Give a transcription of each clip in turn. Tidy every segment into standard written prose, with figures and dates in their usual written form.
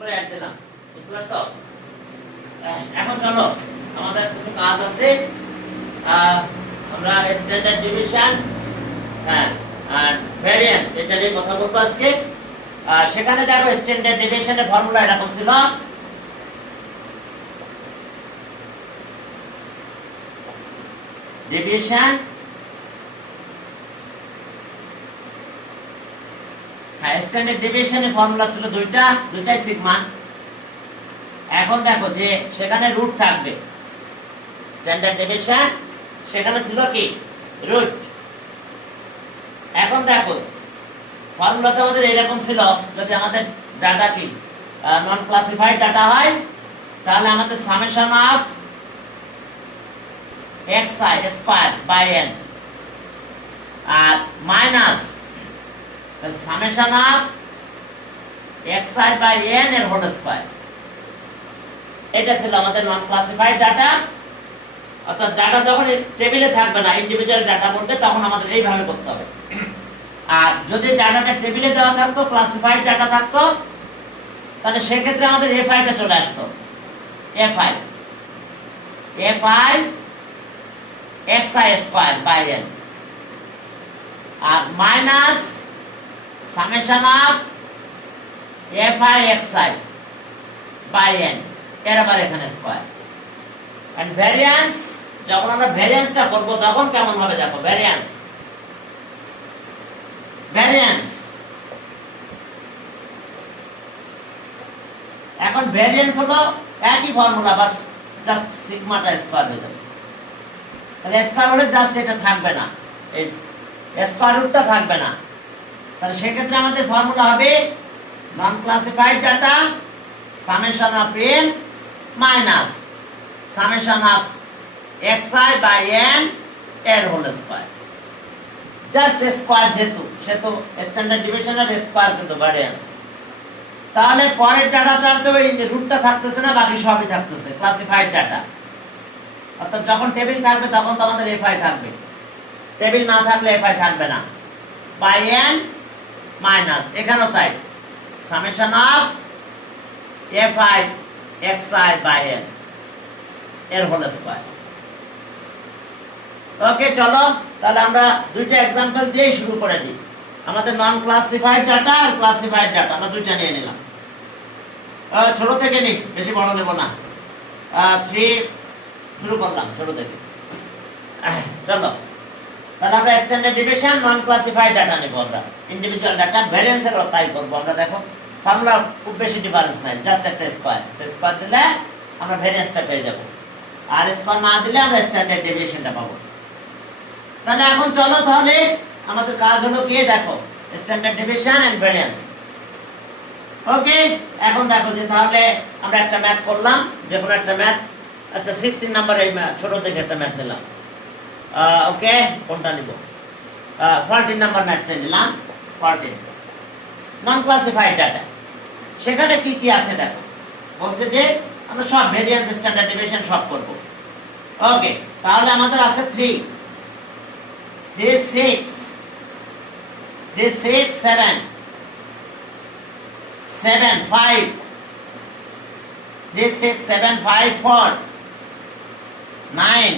করে অ্যাড দিলাম, বুঝতে পারছো? এখন চলো আমাদের কিছু কাজ আছে। আমরা স্ট্যান্ডার্ড ডিভিশন আর ভ্যারিয়েন্স এটা নিয়ে কথা বলবো আজকে। সেখানে দেখো স্ট্যান্ডার্ড ডিভিশনের ফর্মুলা এরকম ছিল, ডিভিশন স্ট্যান্ডার্ড ডিভিশনের ফর্মুলা ছিল দুইটাই সিগমা। এখন দেখো যে সেখানে রুট থাকবে, স্ট্যান্ডার্ড ডিভিশন সেখানে ছিল কি রুট। এখন দেখো ফর্মুলাতে আমাদের এরকম ছিল, যদি আমাদের ডাটা কি নন ক্লাসিফাইড ডাটা হয় তাহলে আমাদের summation of xi square by n আর minus summation of xi by n এর হোল স্কয়ার। এটা ছিল আমাদের নন ক্লাসিফাইড ডাটা। অর্থাৎ ডাটা যখন টেবিলে থাকবে না, ইন্ডিভিজুয়াল ডাটা বলবে, তখন আমাদের এইভাবে করতে হবে। আর যদি ডাটাটা টেবিলে দেওয়া থাকতো, ক্লাসিফাইড ডাটা থাকতো, তাহলে সেক্ষেত্রে আমাদের fi-টা চলে আসতো, fi xi square by n আর minus summation of fi xi by n এর আবার এখানে স্কয়ার। এন্ড ভ্যারিয়েন্স, যখন আমরা ভ্যারিয়েন্সটা করব তখন কেমন হবে দেখো। ভ্যারিয়েন্স এখন ভ্যারিয়েন্স হলো একই ফর্মুলা, বাস জাস্ট সিগমাটা স্কয়ার হয়ে যাবে। তাহলে স্কয়ার হলে জাস্ট এটা থাকবে না, এই স্কয়ার রুটটা থাকবে না। তাহলে সেক্ষেত্রে আমাদের ফর্মুলা হবে non classified data summation of n minus summation of xi by n এর হোল স্কয়ার। জাস্ট স্কয়ার যেহেতু সেহেতু স্ট্যান্ডার্ড ডিভিশনের স্কয়ার কিন্তু ভ্যারিয়েন্স। তাহলে পরের ডাটাতে ওই রুটটা থাকতেছে না, বাকি সবই থাকতেছে ক্লাসিফাইড ডাটা। অর্থাৎ যখন টেবিল থাকবে তখন তো আমাদের fi থাকবে, টেবিল না থাকলে fi থাকবে না, বাই n মাইনাস এখানেও তাই summation of fi xi by n এর হোল স্কয়ার। ওকে, চলো তাহলে আমরা দুইটা एग्जांपल দিয়ে শুরু করে দিই। আমাদের নন ক্লাসিফাইড ডাটা আর ক্লাসিফাইড ডাটা আমরা দুইটা নিয়ে নিলাম। ছোট থেকে নিই, বেশি বড় নেব না। 3 শুরু করলাম ছোট থেকে। চলো তাহলে আমরা স্ট্যান্ডার্ড ডিভিশন নন ক্লাসিফাইড ডাটা নেব, আমরা ইন্ডিভিজুয়াল ডাটা ভ্যারিয়েন্সের তাই করব। আমরা দেখো ফর্মুলা খুব বেশি ডিফারেন্স নাই, জাস্ট একটা স্কয়ার দিলে আমরা ভ্যারিয়েন্সটা পেয়ে যাব, আর স্কয়ার না দিলে আমরা স্ট্যান্ডার্ড ডেভিয়েশনটা পাবো। তাহলে এখন চলো, তাহলে আমাদের কাজ হলো কি দেখো স্ট্যান্ডার্ড ডেভিয়েশন এন্ড ভ্যারিয়েন্স। ওকে, এখন দেখো যে তাহলে আমরা একটা ম্যাথ করলাম, যে কোনো একটা ম্যাথ। আচ্ছা 16 নাম্বার এই ছোট থেকে একটা ম্যাথ নিলাম। ওকে, কোনটা নিব? 14 নাম্বার ম্যাথটা নিলাম। 14 নন ক্লাসিফাইড ডাটা। সেখানে কি কি আছে দেখো, বলছে যে আমরা সব ভ্যারিয়েন্স স্ট্যান্ডার্ড ডেভিয়েশন সব করব। ওকে, তাহলে আমাদের আছে 3 6 7 7 5 3 6 7 5 4 9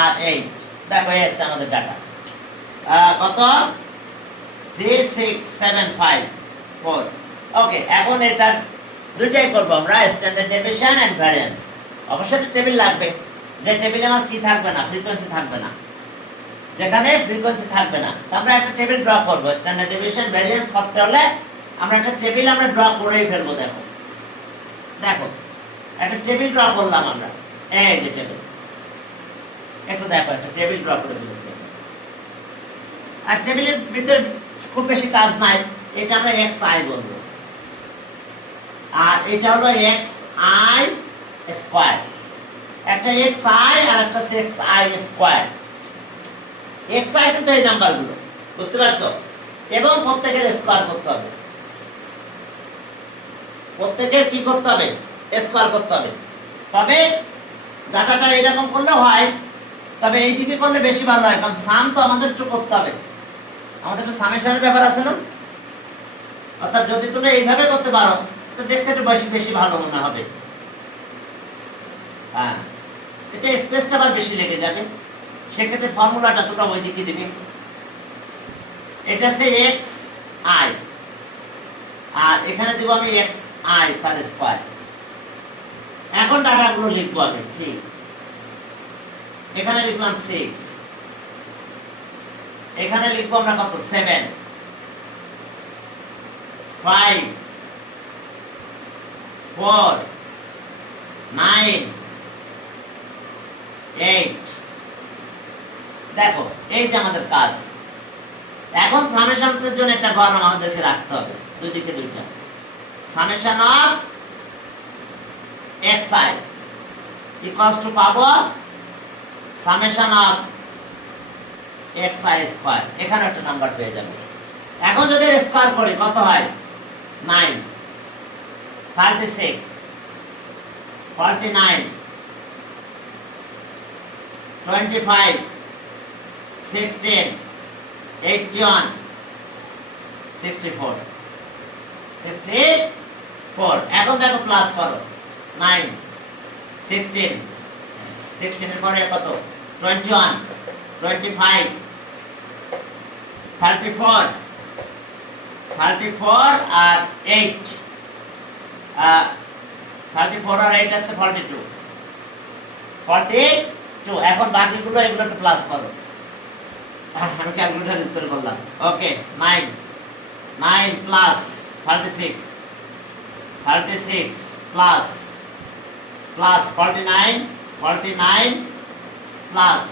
আর 8। দেখো এই আছে আমাদের ডাটা কত 3 6 7 5 4। ওকে, এখন এটা দুইটাই করব আমরা, স্ট্যান্ডার্ড ডেভিয়েশন এন্ড ভ্যারিয়েন্স। অবশ্যই টেবিল লাগবে, যে টেবিলে আমার কি থাকবে না, ফ্রিকোয়েন্সি থাকবে না, যেখানে ফ্রিকোয়েন্সি থাকবে না আমরা একটা টেবিল ড্র করব। স্ট্যান্ডার্ড ডেভিয়েশন ভ্যারিয়েন্স করতে হলে আমরা একটা টেবিল আমরা ড্র করেই ফেলবো। দেখো দেখো একটা টেবিল ড্র করলাম আমরা, এই যে টেবিল, একটু দেখো একটা টেবিল ড্র করে ফেলেছি। আর টেবিলের ভিতরে খুব বেশি কাজ নাই, এটা আমরা xi বলবো, আর এটা হলো xi স্কয়ার। একটা xi আর একটা xi স্কয়ার। xi কিন্তু এই নাম্বারগুলো, বুঝতে পারছো? এবং প্রত্যেকের স্কয়ার করতে হবে, প্রত্যেকের কি করতে হবে? স্কয়ার করতে হবে। তবে ডাটাটা এরকম করলে হয়, তবে এই দিকে করলে বেশি ভালো হয়, কারণ সাম তো আমাদের একটু করতে হবে, আমাদের একটা সামেশনের ব্যাপার আছে না। অর্থাৎ যদি তুমি এইভাবে করতে পারো তো দেখতে একটু বেশি বেশি ভালো মনে হবে। হ্যাঁ, এতে স্পেসটা আবার বেশি লেগে যাবে, সেক্ষেত্রে ফর্মুলাটা তোমরা ওই দিকে দিবে। এটা হচ্ছে এক্স আই, আর এখানে দেবো আমি এক্স আই তার স্কোয়ার। এখন ডাটাগুলো লিখবো আমি, ঠিক এখানে লিখলাম 6, এখানে লিখবো আমরা কত 7, 5, 4, 9, 8। দেখো এই যে আমাদের কাজ। এখন সামেশনের জন্য একটা ঘর আমাদেরকে রাখতে হবে, দুই দিকে দুইটা। Summation of xi equals to পাবো সামেশন অফ xi স্কয়ার। এখানে একটা নাম্বার পেয়ে যাবে। এখন যদি স্কয়ার করি কত হয়? 9, 36, 49, 25, 16, 81, 64, 64। এখন দেখো প্লাস করো 9, 16, 16 এর পরে কত 21, 25, 34, 34 আর 8, 34 আর 8 আছে 42, 42। এখন বাকিগুলো এগুলো একটু প্লাস করো। আমি ক্যালকুলেটর ইউজ করে করলাম। ওকে, 9, 9 plus 36, 36 plus 49, 49 plus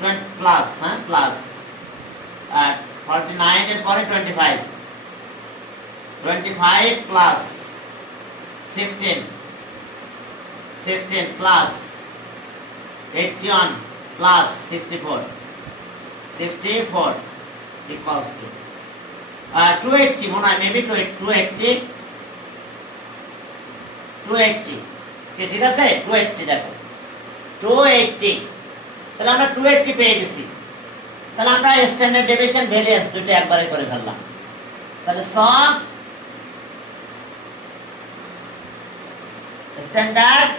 20 plus plus 49 এর পরে 25, 25 plus 16, 16 plus 81 plus 64, 64 equals to 280 মনে হয়, মেবি 280, 280। ঠিক আছে, 280। দেখো 280, তাহলে আমরা 280 পেয়ে গেছি। তাহলে আমরা স্ট্যান্ডার্ড ডেভিয়েশন ভেরিয়েন্স দুটো একবারে করে ফেললাম। তাহলে সম স্ট্যান্ডার্ড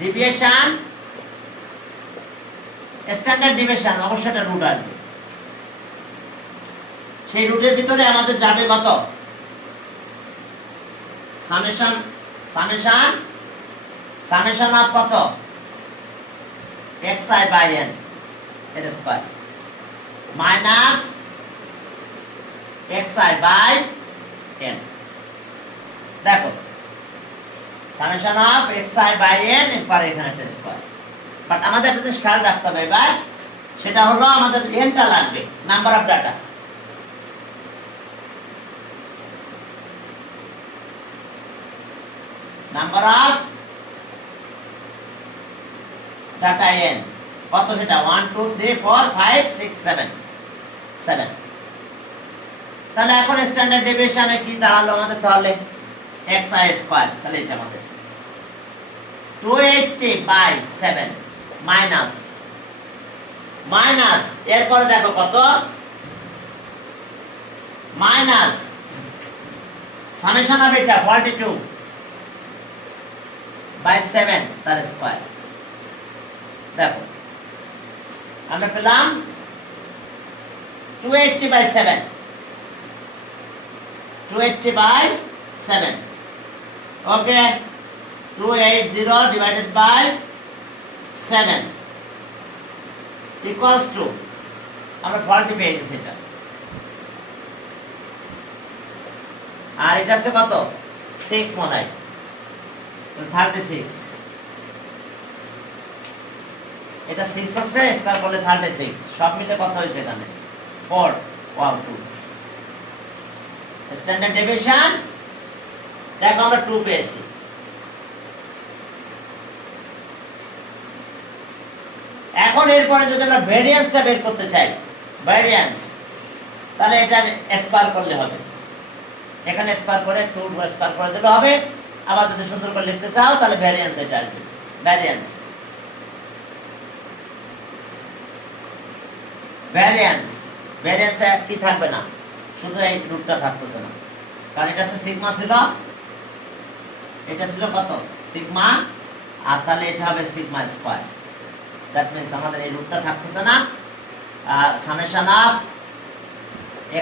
ডেভিয়েশন, স্ট্যান্ডার্ড ডেভিয়েশন অবশ্যই একটা রুট আসবে। সেই রুটের ভিতরে আমাদের যাবে কত? সামেশন, সামেশন, সামেশন অফ কত? xi বাই n এর square minus xi by n। দেখো summation of xi by n এরপর এখানে একটা স্কয়ার। বাট আমাদের একটা জিনিস খেয়াল রাখতে হবে এবার, সেটা হলো আমাদের nটা লাগবে, number of data. Number of data n কত? সেটা 1 2 3 4 5 6 7 7। তাহলে এখন স্ট্যান্ডার্ড ডেভিয়েশনে কি দাঁড়ালো আমাদের? তাহলে xi স্কয়ার, তাহলে এটা আমাদের 280 বাই 7 মাইনাস মাইনাস এরপরে দেখো কত? মাইনাস সামেশন অফ এটা 42 বাই 7 তার স্কয়ার। দেখো আমরা পেলাম 280 by 7, 280 by 7। Okay, 280 divided by 7 equals to আমরা 40 পেয়ে গেছি এটা। আর এটা আছে কত? 6 মনে হয়, 36। এটা 6 আছে, স্কয়ার করলে 36, সব মিলে কত হয়েছে এখানে? 4 ওয়াও 2। স্ট্যান্ডার্ড ডেভিয়েশন দেখো আমরা 2 পেয়েছি। এখন এরপরে যদি আমরা ভেরিয়েন্সটা বের করতে চাই, ভেরিয়েন্স, তাহলে এটা স্কয়ার করলে হবে। এখানে স্কয়ার করে 2 স্কয়ার করে দিলে হবে। আবার যদি সুন্দর করে লিখতে চাও তাহলে ভেরিয়েন্স এটা আসবে। ভেরিয়েন্স, ভ্যারিয়েন্স, ভ্যারিয়েন্সে কি থাকবে না? শুধু এই রুটটা থাকতেছে না, কারণ এটা সিগমা ছিল, এটা ছিল কত সিগমা, আর তাহলে এটা হবে সিগমা স্কয়ার। দ্যাট মিন্স আমাদের এই রুটটা থাকতেছে না, summation of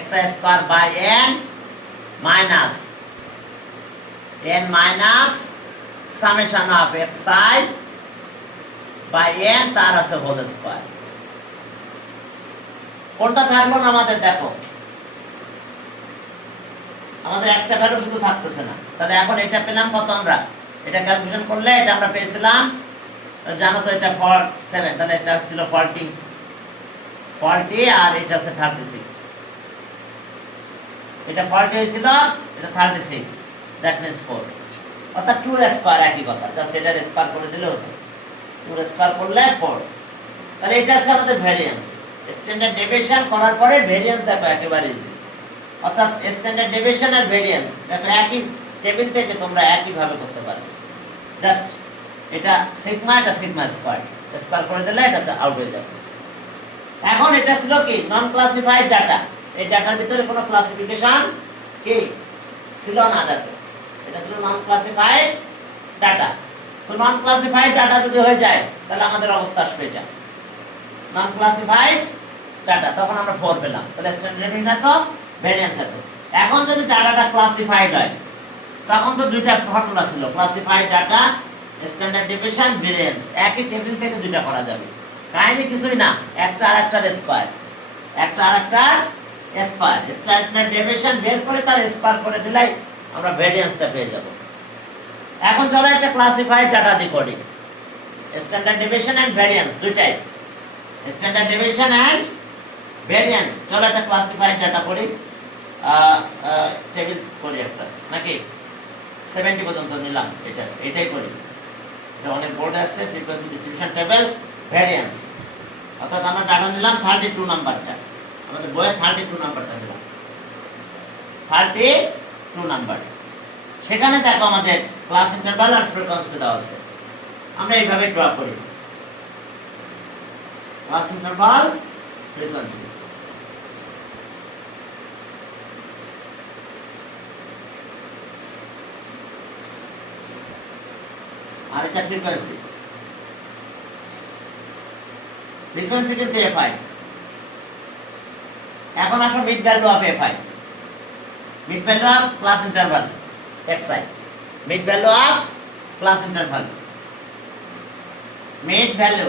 xi square by n minus summation of xi by n তার আছে হোল স্কয়ার। কোনটা থাকলো না আমাদের? দেখো আমাদের একটা ভ্যালু শুধু থাকতেছে না, তাহলে এখন এটা পেলাম কত? আমরা এটা ক্যালকুলেশন করলে এটা আমরা পেয়েছিলাম, জানো তো এটা 47, তাহলে এটা ছিল 40 আর এটা আছে 36, এটা 40 হয়েছিল, এটা 36, দ্যাট মিন্স 4, অর্থাৎ 2 এর স্কয়ার, একই কথা, জাস্ট এটার স্কয়ার করে দিলে হতো, 2 এর স্কয়ার করলে 4। তাহলে এটা আছে আমাদের ভেরিয়েন্স। স্ট্যান্ডার্ড ডেভিয়েশন করার পরে ভেরিয়েন্স দেখো একেবারে ইজি, অর্থাৎ স্ট্যান্ডার্ড ডেভিয়েশন আর ভেরিয়েন্স দেখো একই টেবিল থেকে তোমরা একই ভাবে করতে পারবে, জাস্ট এটা সিগমা, এটা সিগমা স্কয়ার করে দিলে এটা আউট হয়ে যাবে। এখন এটা ছিল কি নন ক্লাসিফাইড ডাটা, এই ডাটার ভিতরে কোনো ক্লাসিফিকেশন কি ছিল না, ডাটা এটা ছিল নন ক্লাসিফাইড ডাটা। তো নন ক্লাসিফাইড ডাটা যদি হয়ে যায় তাহলে আমাদের অবস্থা আসবে এটা নন ক্লাসিফাইড ডাটা, তখন আমরা 4 পেলাম, তাহলে স্ট্যান্ডার্ড ডেভিয়েশন তো ভেরিয়েন্স এত। এখন যদি ডাটাটা ক্লাসিফাইড হয় তখন তো দুইটা ফর্মুলা ছিল, classified data, standard deviation, variance, একই টেবিল থেকে দুইটা করা যাবে, কাহিনী কিছুই না, একটা আরেকটার স্কয়ার, একটা আরেকটার স্কয়ার, স্ট্যান্ডার্ড ডেভিয়েশন বের করে তার স্কয়ার করে দিলেই আমরা ভেরিয়েন্সটা পেয়ে যাব। এখন চলো একটা ক্লাসিফাইড ডাটা দিয়ে করি, স্ট্যান্ডার্ড ডেভিয়েশন এন্ড ভেরিয়েন্স দুইটাই, স্ট্যান্ডার্ড ডেভিয়েশন এন্ড ভেরিয়েন্স। চলো একটা ক্লাসিফাইড ডাটা করি, টেবিল করি একটা, নাকি 70 পর্যন্ত নিলাম, এটাই করি, এটা অনেক বোর্ড আছে, ফ্রিকোয়েন্সি ডিস্ট্রিবিউশন টেবিল ভেরিয়েন্স, অর্থাৎ আমরা ডাটা নিলাম 32 নাম্বারটা, আমাদের বইয়ে 32 নাম্বারটা নিলাম, 32 নাম্বার। সেখানে দেখো আমাদের ক্লাস ইন্টারভাল আর ফ্রিকোয়েন্সি দেওয়া আছে, আমরা এইভাবে ড্র করি ক্লাস ইন্টারভাল ফ্রিকোয়েন্সি। আর এটা ফ্রিকোয়েন্সি কিন্তু এফআই। এখন আসো mid value of FI, mid value of class interval xi, mid value of class interval, mid value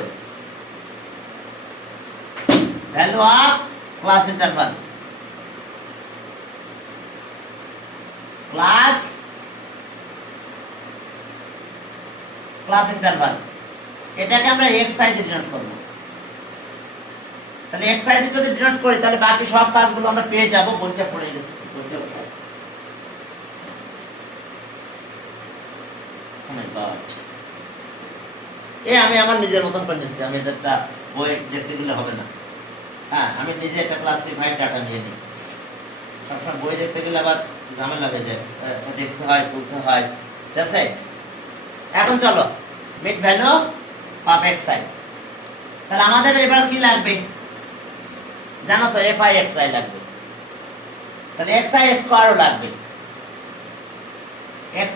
of class interval, class interval, এটাকে আমরা xi দিয়ে ডিনোট করব। তাহলে xi দিয়ে যদি ডিনোট করি তাহলে বাকি সব কাজগুলো আমরা পেয়ে যাব, বইটা পড়ে গেছে, বইটা পড়ে। ও মাই গড, আমি আমার নিজের মতন করে নিচ্ছি, আমি এদেরটা বই দেখতে গেলে হবে না। হ্যাঁ, আমি নিজে একটা ক্লাসিফাইড ডাটা নিয়ে নিই, সবসময় বই দেখতে গেলে আবার ঝামেলা হয়ে যায়, দেখতে হয়, তুলতে হয়, ঠিক আছে। এখন চলো মিড ভ্যালু অফ xi, তাহলে আমাদের এবার কি লাগবে জানো তো? fi xi লাগবে, তাহলে xi স্কয়ারও লাগবে,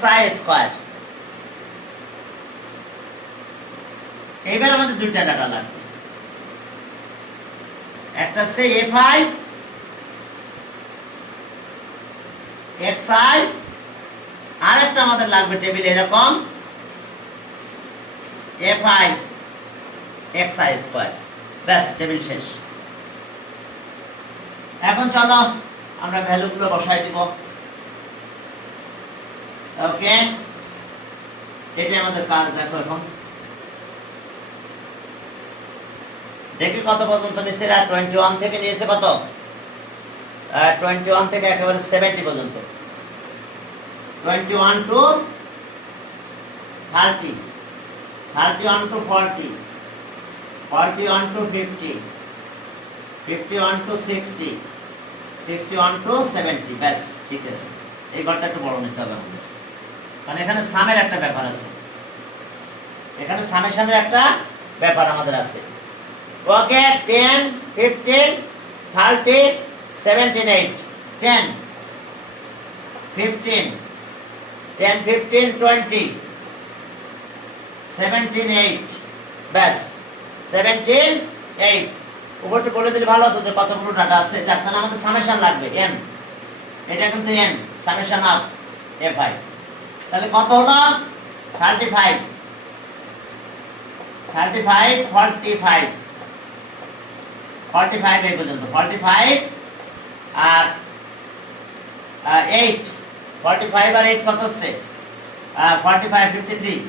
xi স্কয়ার। এবার আমাদের দুইটা ডাটা লাগবে, একটা হচ্ছে fi xi, আরেকটা আমাদের লাগবে টেবিল এরকম fi xi স্কয়ার, ব্যাস টেবিল শেষ। এখন চলো আমরা ভ্যালুগুলো বসাই দিব, ওকে, এটাই আমাদের কাজ। দেখো এখন দেখি কত পর্যন্ত নিচ্ছে, 21 থেকে নিয়েছে কত, 21 থেকে একেবারে 70 পর্যন্ত, 21 to 30, 31 to 40, 41 to 50, 51 to 60, 61 to 70, ব্যাস ঠিক আছে। এই ঘরটা একটু বড় নিতে হবে আমাদের, কারণ এখানে সামের একটা ব্যাপার আছে, এখানে সামেশনের একটা ব্যাপার আমাদের আছে। ওকে, 10, 15, 30, 17, 8, 10 15 10 15 20 17 8 ব্যাস 17 8 উপরটা বলে দিলে ভালো হতো যে কতগুলো ডাটা আছে যার কারণে আমাদের সামেশন লাগবে n এটা কিন্তু n সামেশন অফ fi তাহলে কত হলো 35 45 45 45 এই পর্যন্ত 45 আর 8 45 আর 8 কত হচ্ছে 45 53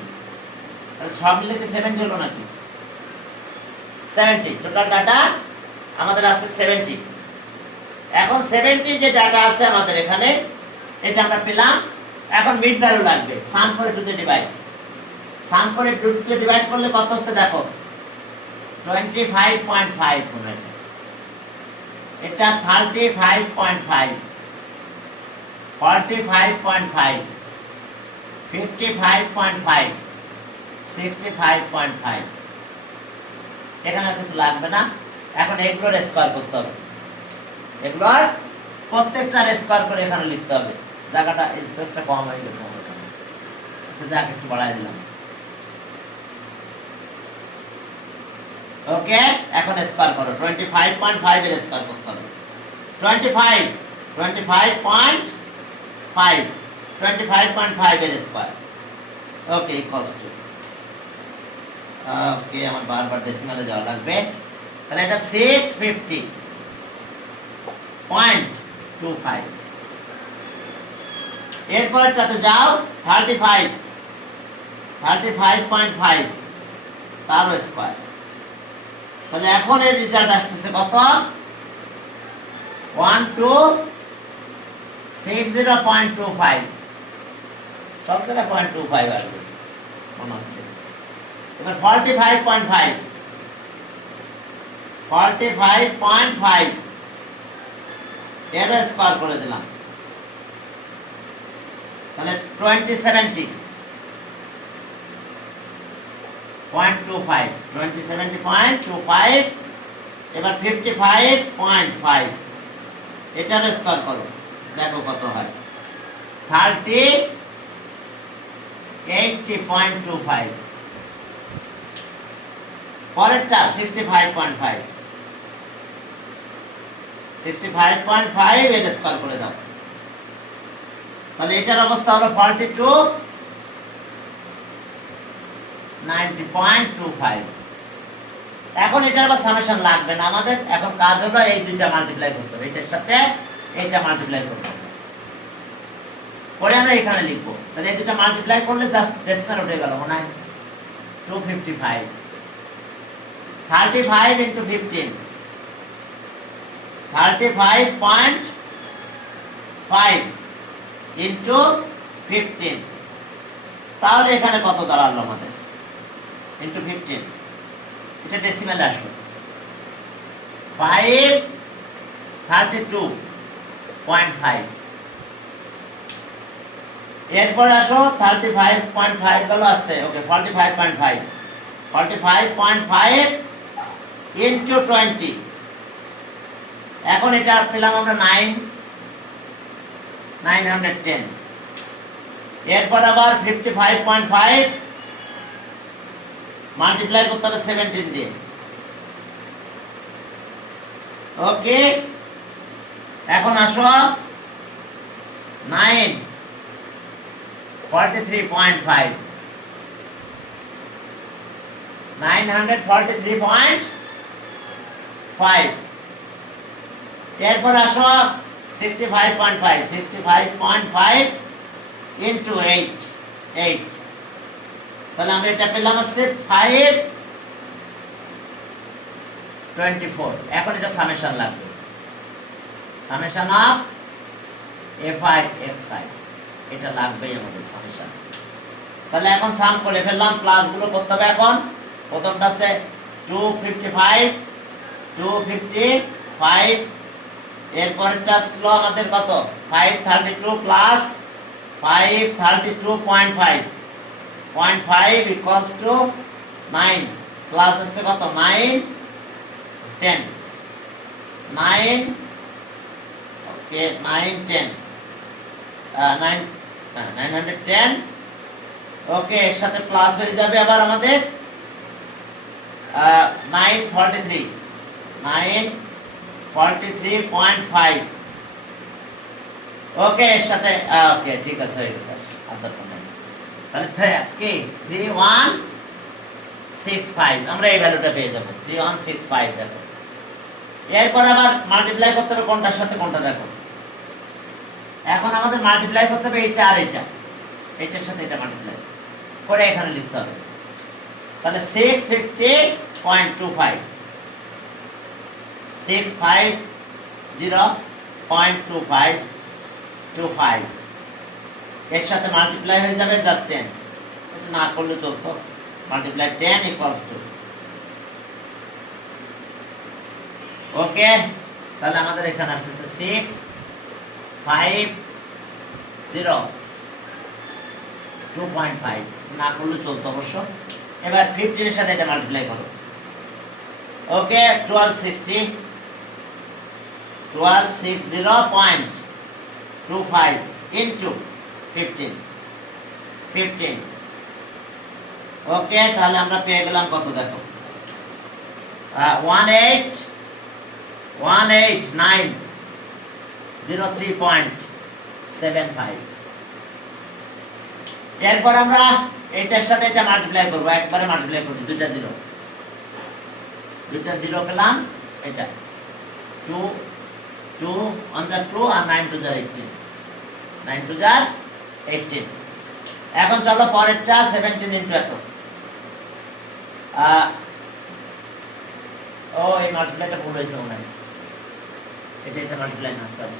তাহলে সব মিলে কি 70 হলো নাকি 70 টোটাল ডাটা আমাদের আছে 70 এখন 70 যে ডাটা আছে আমাদের এখানে এটা আমরা পেলাম এখন মিড ভ্যালু লাগবে সাম করে 2 তে ডিভাইড সাম করে 2 তে ডিভাইড করলে কত হচ্ছে দেখো 25.5 কোন এটা 35.5 45.5 55.5 65.5 এখানে আর কিছু লাগবে না এখন এগুলোর স্কয়ার করতে হবে এগুলোর প্রত্যেকটার স্কয়ার করে এখানে লিখতে হবে জায়গাটা স্পেসটা কম হয়ে গেছে আমার এখানে আচ্ছা যাক একটু বাড়াই দিলাম ওকে এখন স্কয়ার করো 25.5 এর স্কয়ার করতে হবে 25 25.5 25.5 এর square okay equals to okay আমার বারবার ডেসিমালে যাওয়া লাগবে তাহলে এটা 650.25 এরপরটাতে যাও 35 35.5 তার স্কয়ার তাহলে এখন এর রেজাল্ট আসছে কত 1260.25 সব জায়গায় 0.25 আসবে মনে হচ্ছে এবার 45.5 45.5 এর স্কয়ার করে দিলাম তাহলে 2070.25 2070.25 এবার 55.5 এটার স্কয়ার করো দেখো কত হয় 80.25 পরেরটা 65.5 65.5 এর স্কয়ার করে দাও তাহলে এটার অবস্থা হলো 42.90.25 এখন এটার আবার সামেশন লাগবে না আমাদের এখন কাজ হলো এই দুইটা মাল্টিপ্লাই করতে হবে এটার সাথে এইটা মাল্টিপ্লাই করতে হবে পরে আমরা এখানে লিখব তাহলে এই দুটো মাল্টিপ্লাই করলে জাস্ট ডেসিমাল উঠে গেল মনে হয় 255 35 into 15 35.5 into 15 তাহলে এখানে কত দাঁড়ালো আমাদের into 15 এটা ডেসিমালে আসলো 532.5 এরপর আসো 35.5 গুলো আছে ওকে 45.5 45.5 into 20 এখন এটা পেলাম আমরা 910 এরপর আবার 55.5 মাল্টিপ্লাই করতে হবে 17 দিয়ে ওকে এখন আসো 943.5 943.5 এরপর আসো 65.5 into 8 তাহলে আমরা এটা পেলাম হচ্ছে 524 এখন এটা সামেশন লাগবে সামেশন অফ fi xi এটা লাগবেই আমাদের সামেশন তাহলে এখন সাম করে ফেললাম প্লাস গুলো করতে হবে এখন প্রথমটা আছে 255 এরপরটা আসলো আমাদের কত 532 প্লাস 532.5 0.5 equals to 9 প্লাস আছে কত 9 10 9 ওকে 910 910 ওকে এর সাথে প্লাস হয়ে যাবে আবার আমাদের 943 943.5 ওকে এর সাথে ওকে ঠিক আছে হয়ে গেছে আদার কমেন্ট তাহলে কি 3165 আমরা এই ভ্যালুটা পেয়ে যাব 3165 দেখো এরপর আবার মাল্টিপ্লাই করতে হবে কোনটার সাথে কোনটা দেখো এখন আমাদের মাল্টিপ্লাই করতে হবে এইটা আর এইটা এইটার সাথে এটা মাল্টিপ্লাই করে এখানে লিখতে হবে তাহলে 650.25 650.25 এর সাথে মাল্টিপ্লাই হয়ে যাবে জাস্ট 10 এটা না করলে চলতো মাল্টিপ্লাই 10 ইকুয়ালস টু ওকে তাহলে আমাদের এখানে আসছে 650.2.5 না করলে চলতো অবশ্য এবার 15 এর সাথে এটা মাল্টিপ্লাই করো ওকে 1260.25 ইনটু 15 ওকে তাহলে আমরা পেয়ে গেলাম কত দেখো 18903.75 এরপর আমরা এইটার সাথে এটা মাল্টিপ্লাই করব একবারে মাল্টিপ্লাই করব দুইটা জিরো পেলাম এটা 2 on the 2 R 9 to the 18 9 to the 18 এখন চলো পরেরটা 17 ইনটু এত ও এই মাল্টিপ্লাইটা ভুল হয়েছে মনে হয় এটা মাল্টিপ্লাই না সরি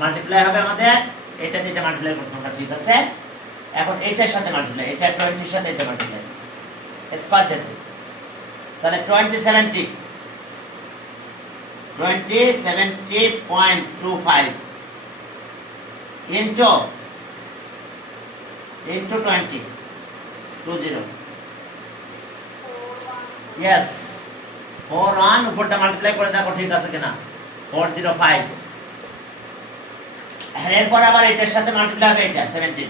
মাল্টিপ্লাই হবে আমাদের এটা দিয়ে মাল্টিপ্লাই করতে আমরা ঠিক আছে এখন এইটার সাথে মাল্টিপ্লাই এটা 20 এর সাথে এটা মাল্টিপ্লাই স্কয়ার যেতে তাহলে 2070.25 into 20 yes 4 on উপরটা মাল্টিপ্লাই করে দেখো ঠিক আছে কিনা 405 এরপর আবার এটার সাথে মাল্টিপ্লাই হবে এটা 17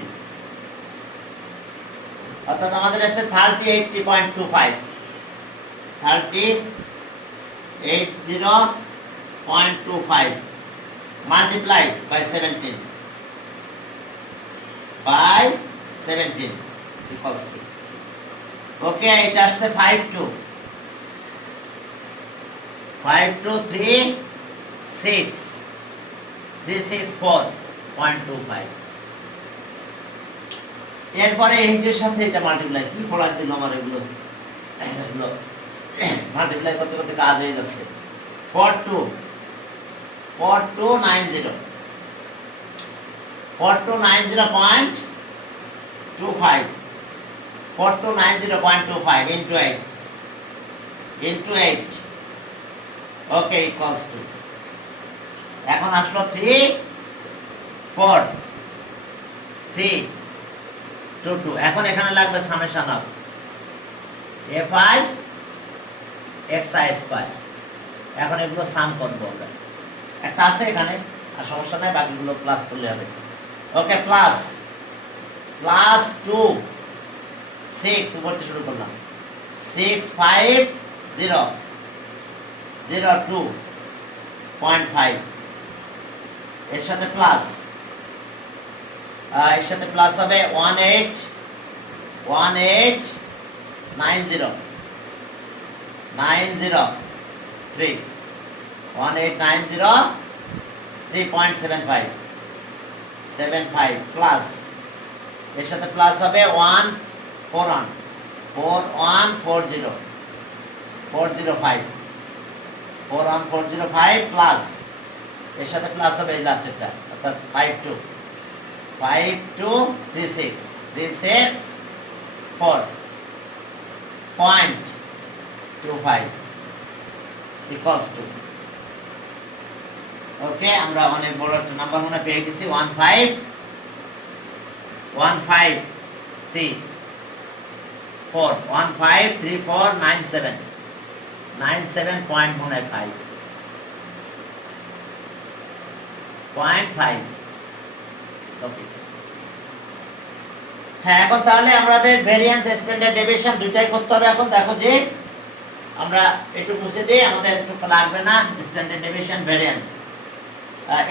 অর্থাৎ আমাদের আছে 3080.25 3080.25 multiply by 17 equals to okay এটা আসছে 364.25 এরপরে এইটার সাথে এটা মাল্টিপ্লাই কি পড়া দিল আমার এগুলো মাল্টিপ্লাই করতে করতে কাজ হয়ে যাচ্ছে 4290.25 4290.25 into 8 okay equals to এখন আসলো 34322 এখন এখানে লাগবে summation of fi xi square এখন এগুলো সাম করব আমরা একটা আছে এখানে আর সমস্যা নাই বাকিগুলো প্লাস করলে হবে ওকে প্লাস 2 6 উপর থেকে শুরু করলাম 65002.5 এর সাথে প্লাস হবে 18903 18903.75 প্লাস এর সাথে প্লাস হবে 41405 প্লাস এর সাথে প্লাস হবে এই লাস্টেরটা অর্থাৎ 5236.25 equals to ওকে আমরা অনেক বড় একটা নাম্বার মনে পেয়ে গেছি 1534 153497 97.5 0.5। ওকে, হ্যাঁ এখন তাহলে আমাদের ভেরিয়েন্স স্ট্যান্ডার্ড ডেভিয়েশন দুইটাই করতে হবে। এখন দেখো যে আমরা একটু মুছে দিই, আমাদের একটু লাগবে না স্ট্যান্ডার্ড ডেভিয়েশন ভেরিয়েন্স,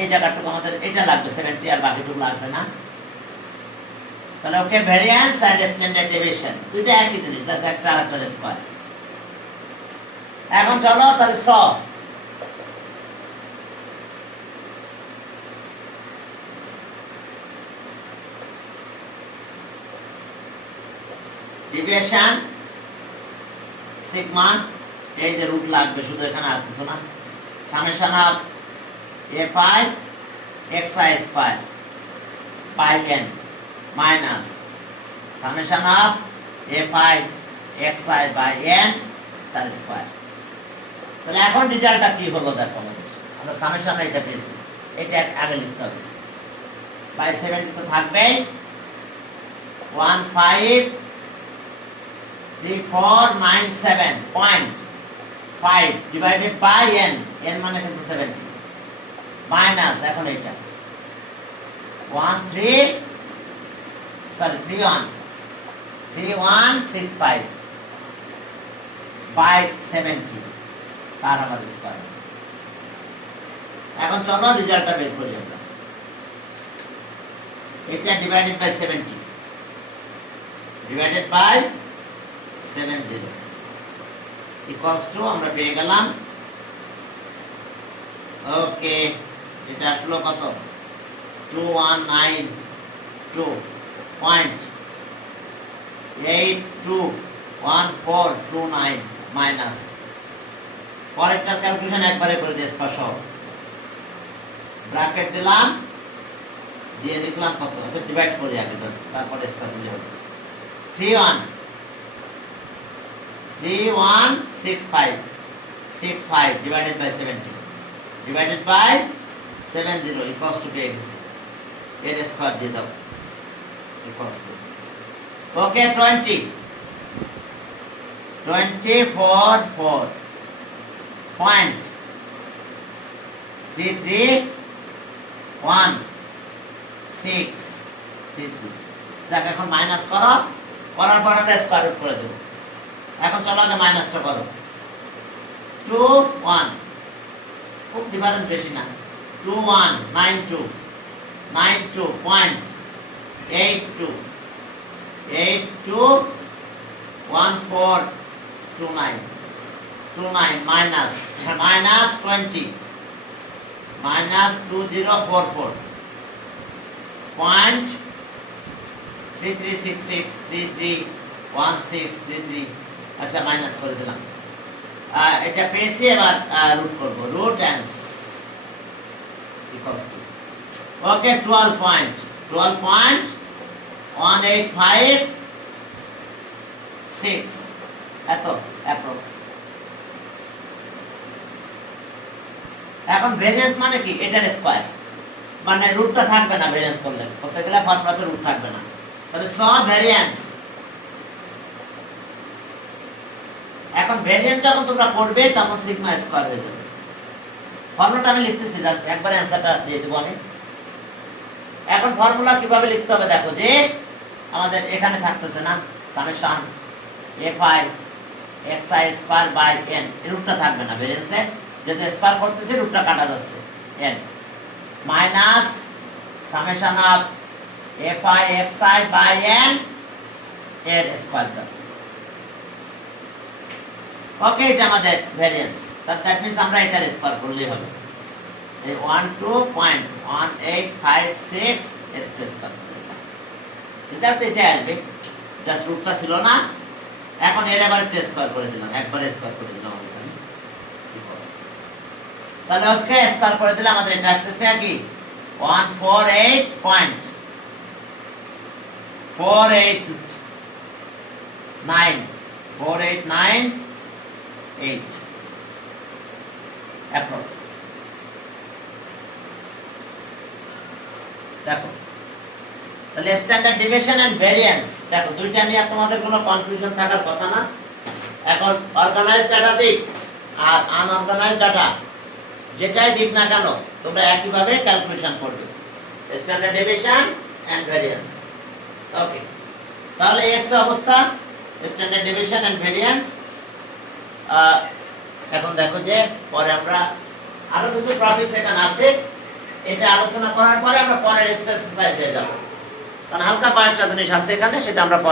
এই জায়গাটুকু আমাদের এটা লাগবে 70 আর বাকিটুকু লাগবে না। তাহলে ওকে, ভেরিয়েন্স এন্ড স্ট্যান্ডার্ড ডেভিয়েশন দুইটা একই জিনিস, জাস্ট একটা আরেকটার স্কয়ার। এখন চলো তাহলে সলভ। ডেভিয়েশন সিগমা, এই যে রুট লাগবে শুধু, এখানে আর কিছু না। Summation of a pi xi square by n minus summation of a pi xi by n তার স্কয়ার। তাহলে এখন রেজাল্টটা কি হলো দেখো, আমরা সামেশন এটা পেয়েছি, এটা আগে লিখতে হবে। বাই 70 তো থাকবে 153,497.5 ডিভাইডেড বাই n, n মানে কিন্তু 70 মাইনাস এখন এটা 3165 বাই 70 তার আমার স্কয়ার। এখন চলো রেজাল্টটা বের করি আমরা। এটা divided by 70 divided by 70 equals to আমরা পেয়ে গেলাম, ওকে এটা আসলো কত 2192.821429 মাইনাস পরেরটার ক্যালকুলেশন একবারে করে দিয়ে স্পষ্ট ব্র্যাকেট দিলাম, দিয়ে লিখলাম কত, আচ্ছা ডিভাইড করি আগে জাস্ট, তারপরে স্কয়ার দিলে হবে 3165 divided by 70 divided by 70 equals to পেয়ে গেছি, এর স্কয়ার দিয়ে দাও ইকুয়ালস টু ওকে 24.331633। যাক এখন মাইনাস করো, করার পর আমরা স্কয়ার রুট করে দেব। এখন চলো আগে মাইনাসটা করো 2 1, খুব ডিফারেন্স বেশি না, 2192.821429 মাইনাস 20 মাইনাস 2044.3366331633। আচ্ছা মাইনাস করে দিলাম, এটা পেয়েছি, এবার রুট করব, রুট অ্যান্স ইকুয়ালস টু ওকে 12.1856 এত অ্যাপ্রক্স। এখন ভেরিয়েন্স মানে কি, এটার স্কয়ার, মানে রুটটা থাকবে না, ভেরিয়েন্স করলে করতে গেলে ফর্মুলাতে রুট থাকবে না। তাহলে সব ভেরিয়েন্স, এখন ভেরিয়েন্স যখন তোমরা করবে তখন সিগমা স্কয়ার হয়ে যাবে। ফর্মুলাটা আমি লিখতেছি, জাস্ট একবার অ্যানসারটা দিয়ে দেব আমি। এখন ফর্মুলা কিভাবে লিখতে হবে দেখো, যে আমাদের এখানে থাকতেছে না summation fi xi square by n, এই রুটটা থাকবে না ভেরিয়েন্সে, যেহেতু স্কয়ার করতেছি রুটটা কাটা যাচ্ছে n minus summation of fi xi by n এর স্কয়ার দাও। ওকে, এটা আমাদের ভেরিয়েন্স, দ্যাট মিন্স আমরা এটার স্কয়ার করলেই হবে, এই 12.1856 এর স্কয়ার রেজাল্ট তো এটা আসবে, জাস্ট রুটটা ছিল না। এখন এর আবার স্কয়ার করে দিলাম, একবার স্কয়ার করে দিলাম এখানে, তাহলে ওকে স্কয়ার করে দিলে আমাদের এটা আসছে কি 148.4898 অ্যাপ্রক্স। দেখো তাহলে স্ট্যান্ডার্ড ডেভিয়েশন এন্ড ভেরিয়েন্স, দেখো দুইটা নিয়ে তোমাদের কোনো কনফিউশন থাকার কথা না। এখন অর্গানাইজড ডাটা দিক আর আনঅর্গানাইজড ডাটা যেটাই দিক না কেন তোমরা একইভাবে ক্যালকুলেশন করবে, স্ট্যান্ডার্ড ডেভিয়েশন এন্ড ভেরিয়েন্স। ওকে, তাহলে এস অবস্থা স্ট্যান্ডার্ড ডেভিয়েশন এন্ড ভেরিয়েন্স। এখন দেখো যে পরে আমরা আরো কিছু প্রপার্টিজ এখানে আছে, এটা আলোচনা করার পরে আমরা পরের এক্সারসাইজে যাব, কারণ হালকা কয়েকটা জিনিস আছে এখানে, সেটা আমরা পরে